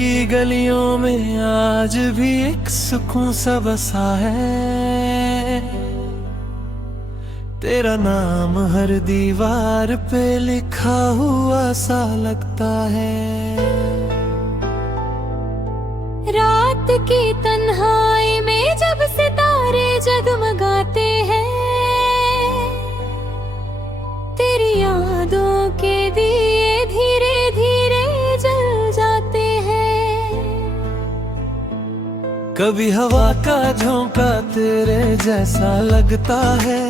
की गलियों में आज भी एक सुकून सा बसा है। तेरा नाम हर दीवार पे लिखा हुआ सा लगता है। रात की तन्हाई में जब सितारे जगमगाते हैं, तेरी यादों के दिए धीरे धीरे जल जाते हैं। कभी हवा का झोंका तेरे जैसा लगता है,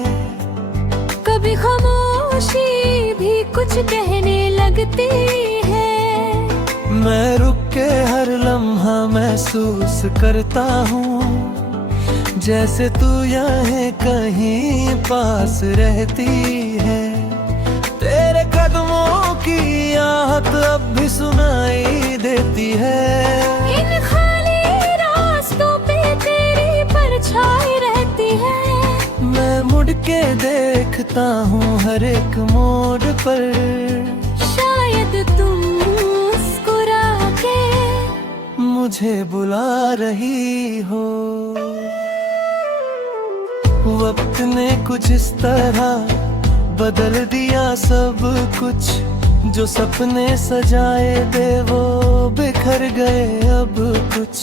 कभी खामोशी भी कुछ कहने लगती है। मैं रुक के हर लम्हा महसूस करता हूँ, जैसे तू यहाँ कहीं पास रहती है। तेरे कदमों की आहट अब भी सुनाई देती है। इन खाली रास्तों पे तेरी परछाई रहती है। मैं मुड़ के देखता हूँ हर एक मोड़ पर, शायद तुम मुस्कुरा के मुझे बुला रही हो। वक्त ने कुछ इस तरह बदल दिया सब कुछ, जो सपने सजाए थे वो बिखर गए अब कुछ।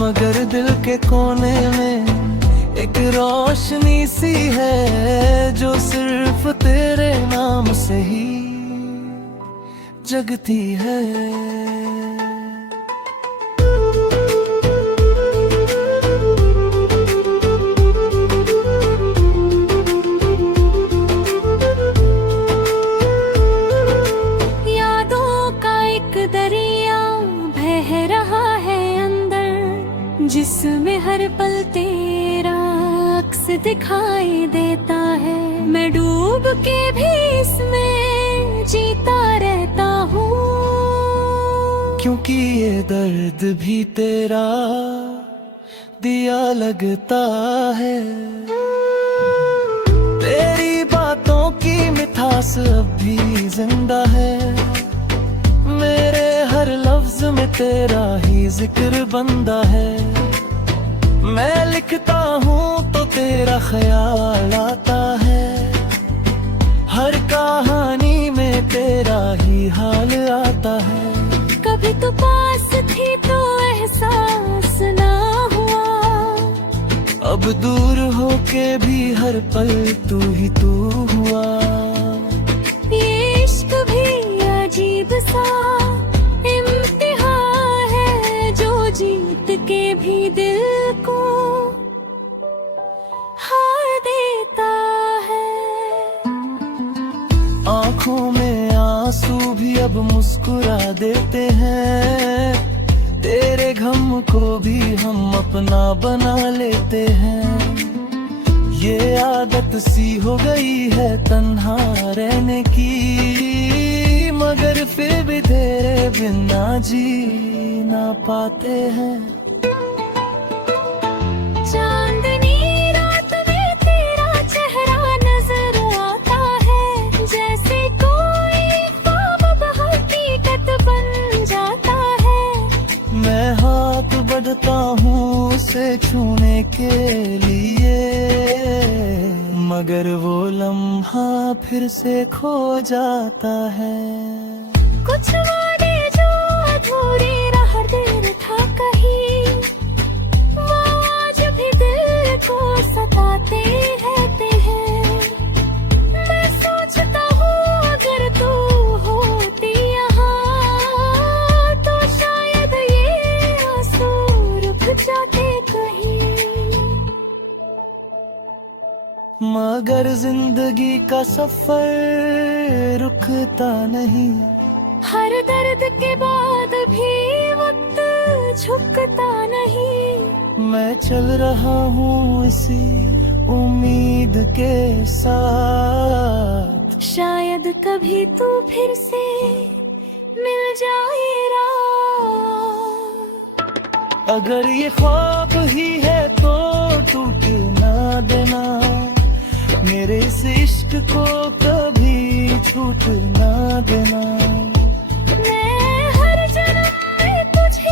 मगर दिल के कोने में एक रोशनी सी है, जो सिर्फ तेरे नाम से ही जगती है। जिसमें हर पल तेरा अक्स दिखाई देता है। मैं डूब के भी इसमें जीता रहता हूँ, क्योंकि ये दर्द भी तेरा दिया लगता है। तेरी बातों की मिठास अब भी जिंदा है, मेरे हर लफ्ज में तेरा ही जिक्र बंदा है। मैं लिखता हूँ तो तेरा ख्याल आता है, हर कहानी में तेरा ही हाल आता है। कभी तो पास थी तो एहसास ना हुआ, अब दूर होके भी हर पल तू ही तू हुआ। ये इश्क भी अजीब सा इम्तिहान है, जो जीत के भी दिल को हार देता है। आँखों में आंसू भी अब मुस्कुरा देते हैं, तेरे गम को भी हम अपना बना लेते हैं। ये आदत सी हो गई है तन्हा रहने की, मगर फिर भी तेरे बिना जी ना पाते हैं। चांदनी रात में तेरा चेहरा नजर आता है, जैसे कोई ख्वाब अब हकीकत बन जाता है। मैं हाथ बढ़ता हूँ उसे छूने के लिए, मगर वो लम्हा फिर से खो जाता है। कुछ वादे जो अधूरे रह देर था कहीं, वो आज भी दिल को सताते रहते हैं। मैं सोचता हूँ अगर तू होती यहाँ, तो शायद ये आंसू रुक जाते कहीं। मगर जिंदगी का सफर रुकता नहीं, हर दर्द के बाद भी वक्त झुकता नहीं। मैं चल रहा हूँ इसी उम्मीद के साथ, शायद कभी तू फिर से मिल जाए रात। अगर ये ख्वाब ही है तो टूट ना देना, मेरे इस इश्क को कभी छूट ना देना। मैं हर जन्म में तुझे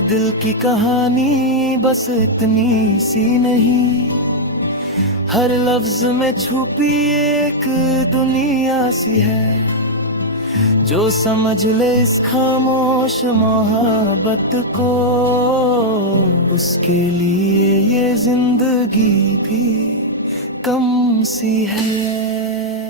ये दिल की कहानी बस इतनी सी नहीं, हर लफ्ज में छुपी एक दुनिया सी है। जो समझ ले इस खामोश मोहब्बत को, उसके लिए ये जिंदगी भी कम सी है।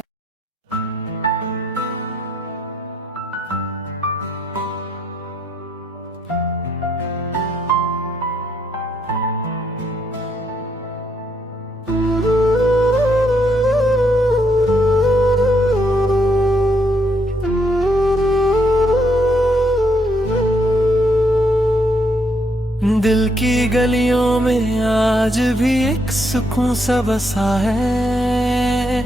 दिल की गलियों में आज भी एक सुकून सा बसा है,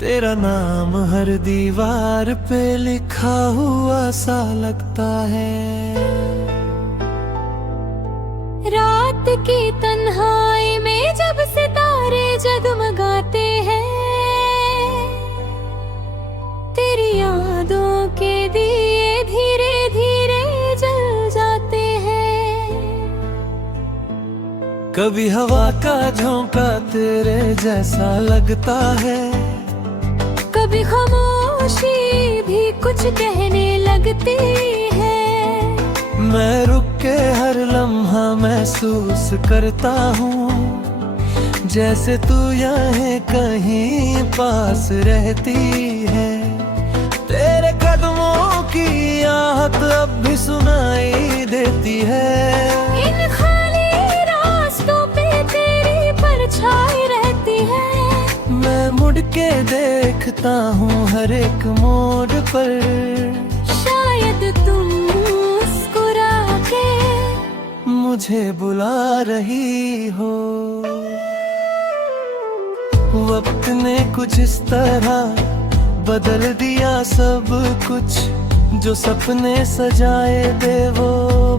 तेरा नाम हर दीवार पे लिखा हुआ सा लगता है। रात की तन्हाई में जब सितारे जगमगाते हैं, तेरी यादों के दिए धीरे धीरे जल जाते हैं। कभी हवा का झोंका तेरे जैसा लगता है, कभी खामोशी भी कुछ कहने लगती है। मैं रुक के हर लम्हा महसूस करता हूँ, जैसे तू यहाँ कहीं पास रहती है। तेरे कदमों की आहट अब भी सुनाई देती है। इन खाली रास्तों पे तेरी परछाई रहती है। मैं मुड़ के देखता हूँ हर एक मोड़ पर, शायद तुम मुस्कुरा के मुझे बुला रही हो। वक्त ने कुछ इस तरह बदल दिया सब कुछ, जो सपने सजाए थे वो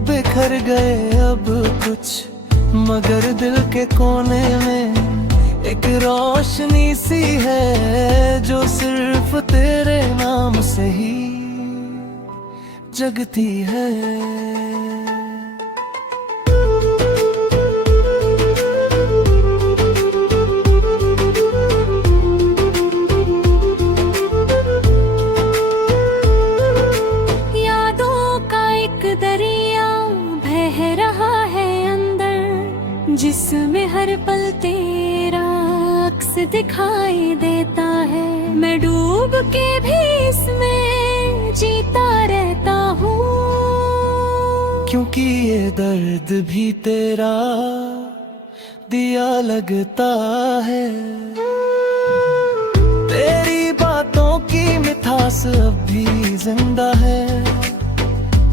बिखर गए अब कुछ। मगर दिल के कोने में एक रोशनी सी है, जो सिर्फ तेरे नाम से ही जगती है। जिसमें हर पल तेरा अक्स दिखाई देता है। मैं डूब के भी इसमें जीता रहता हूँ, क्योंकि ये दर्द भी तेरा दिया लगता है। तेरी बातों की मिठास अब भी जिंदा है,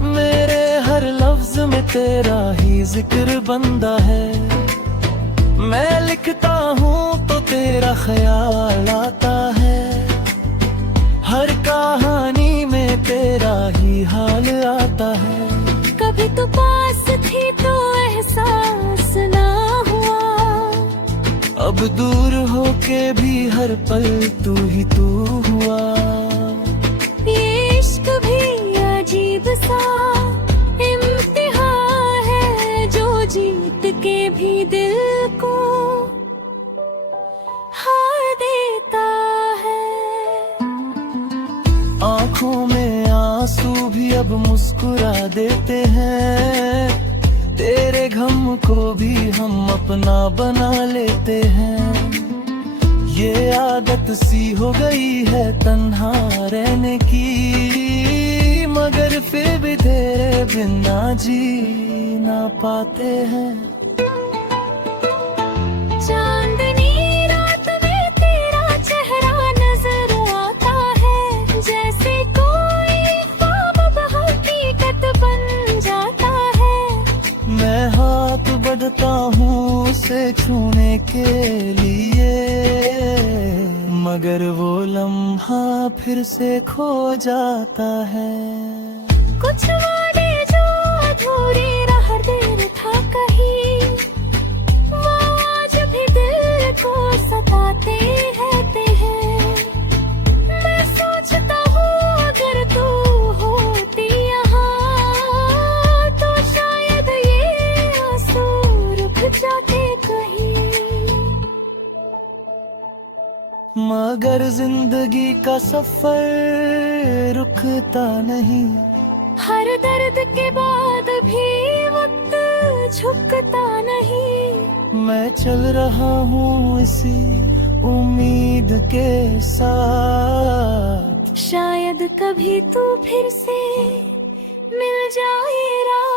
मेरे हर लफ्ज में तेरा ही जिक्र बंदा है। मैं लिखता हूँ तो तेरा ख्याल आता है, हर कहानी में तेरा ही हाल आता है। कभी तो पास थी तो एहसास ना हुआ, अब दूर होके भी हर पल तू ही तू हुआ। ये इश्क भी अजीब सा इम्तिहान है, जो जीत के भी दिल को हार देता है। आँखों में आंसू भी अब मुस्कुरा देते हैं, तेरे गम को भी हम अपना बना लेते हैं। ये आदत सी हो गई है तन्हा रहने की, मगर फिर भी तेरे बिना जी ना पाते हैं। चांदनी रात में तेरा चेहरा नजर आता है, जैसे कोई ख्वाब हकीकत बन जाता है। मैं हाथ बढ़ता हूँ उसे छूने के लिए, मगर वो लम्हा फिर से खो जाता है। कुछ वादे जो अधूरे रह देर था कहीं, वो आज भी दिल को सताते रहते हैं। मैं सोचता हूँ अगर तू होती यहाँ, मगर जिंदगी का सफर रुकता नहीं। हर दर्द के बाद भी वक्त झुकता नहीं। मैं चल रहा हूँ इसी उम्मीद के साथ, शायद कभी तू फिर से मिल जाए रात।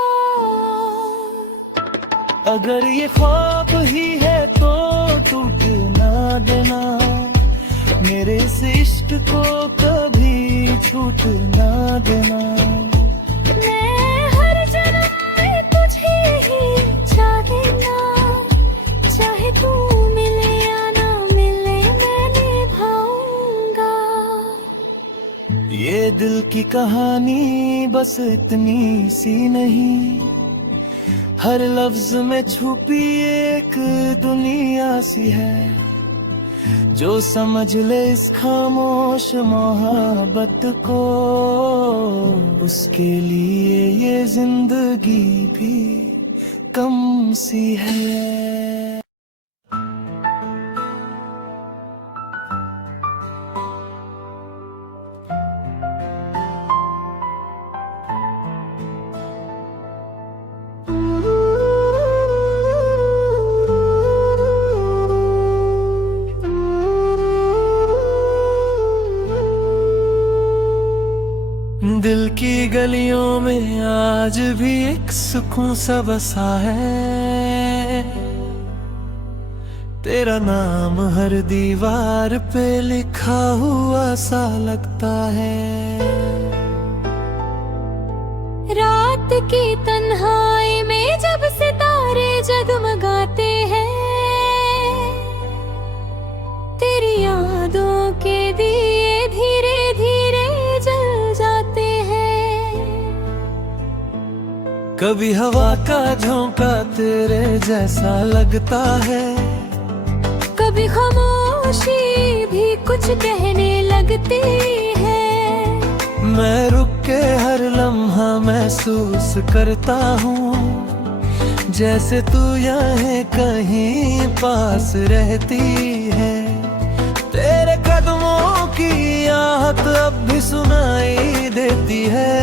अगर ये ख्वाब ही है तो टूट ना देना, मेरे इस इश्क को कभी छूट ना देना। मैं हर जन्म में तुझे ही चाहेगा, चाहे तू मिले या ना मिले मैं निभाऊंगा। ये दिल की कहानी बस इतनी सी नहीं, हर लफ्ज में छुपी एक दुनिया सी है। जो समझ ले इस खामोश मोहब्बत को, उसके लिए ये जिंदगी भी कम सी है। दिल की गलियों में आज भी एक सुकून सा बसा है, तेरा नाम हर दीवार पे लिखा हुआ सा लगता है। रात की तन्हाई में जब सितारे जगमगाते हैं, तेरी यादों के दिए धीरे धीरे जल जाते हैं। कभी हवा का झोंका तेरे जैसा लगता है, कभी खामोशी भी कुछ कहने लगती है। मैं रुक के हर लम्हा महसूस करता हूँ, जैसे तू यहाँ कहीं पास रहती है। तेरे कदमों की आहट अब भी सुनाई देती है।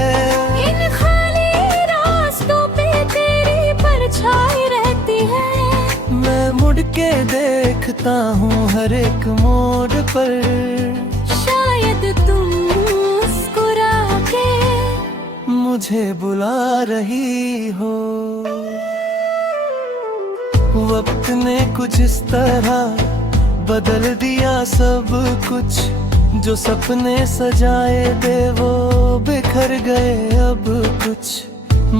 इन खाली रास्तों पे तेरी परछाई रहती है। मैं मुड़ के देखता हूँ हर एक मोड़ पर, शायद तुम मुस्कुरा के मुझे बुला रही हो। वक्त ने कुछ इस तरह बदल दिया सब कुछ, जो सपने सजाए थे वो बिखर गए अब कुछ।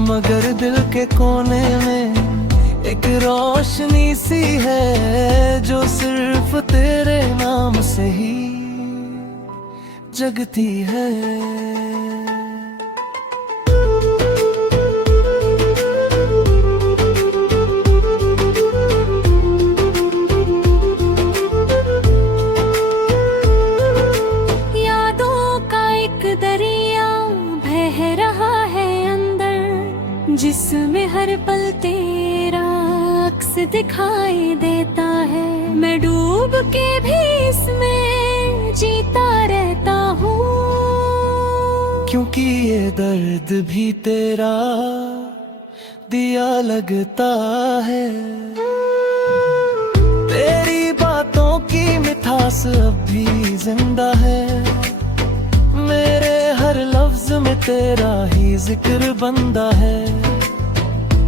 मगर दिल के कोने में एक रोशनी सी है, जो सिर्फ तेरे नाम से ही जगती है। जिसमें हर पल तेरा अक्स दिखाई देता है। मैं डूब के भी इसमें जीता रहता हूँ, क्योंकि ये दर्द भी तेरा दिया लगता है। तेरी बातों की मिठास अब भी जिंदा है, मेरे हर लफ्ज में तेरा ही जिक्र बंदा है।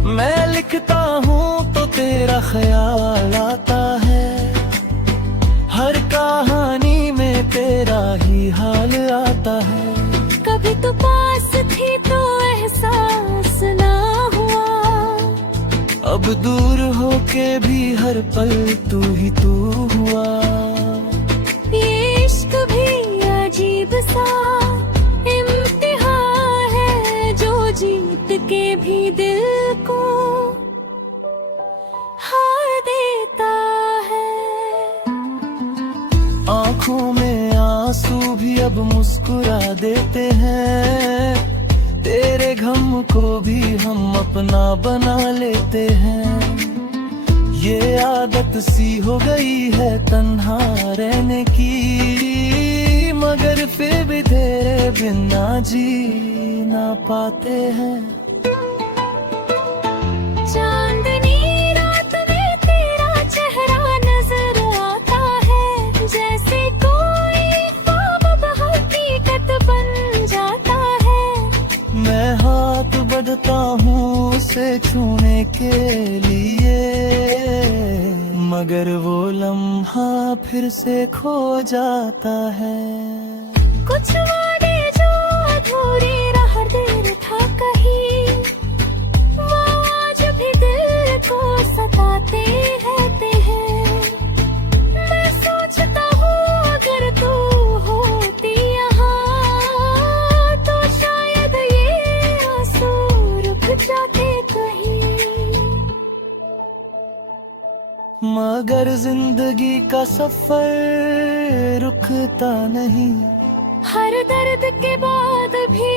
मैं लिखता हूँ तो तेरा ख्याल आता है, हर कहानी में तेरा ही हाल आता है। कभी तो पास थी तो एहसास ना हुआ, अब दूर होके भी हर पल तू ही तू हुआ। ये इश्क भी अजीब सा इम्तिहान है, जो जीत के भी दिल को हार देता है। आँखों में आंसू भी अब मुस्कुरा देते हैं, तेरे गम को भी हम अपना बना लेते हैं। ये आदत सी हो गई है तन्हा रहने की, मगर फिर भी तेरे बिना जी ना पाते हैं। चांदनी रात में तेरा चेहरा नजर आता है, जैसे कोई ख्वाब अब हकीकत बन जाता है। मैं हाथ बढ़ता हूँ उसे छूने के लिए, मगर वो लम्हा फिर से खो जाता है। कुछ वादे जो अधूरे रह देर था कहीं, वो आज भी दिल को सताते रहते हैं। मैं सोचता हूँ अगर तू होती यहाँ, तो शायद ये आंसू रुक जाते कहीं। मगर जिंदगी का सफर रुकता नहीं, हर दर्द के बाद भी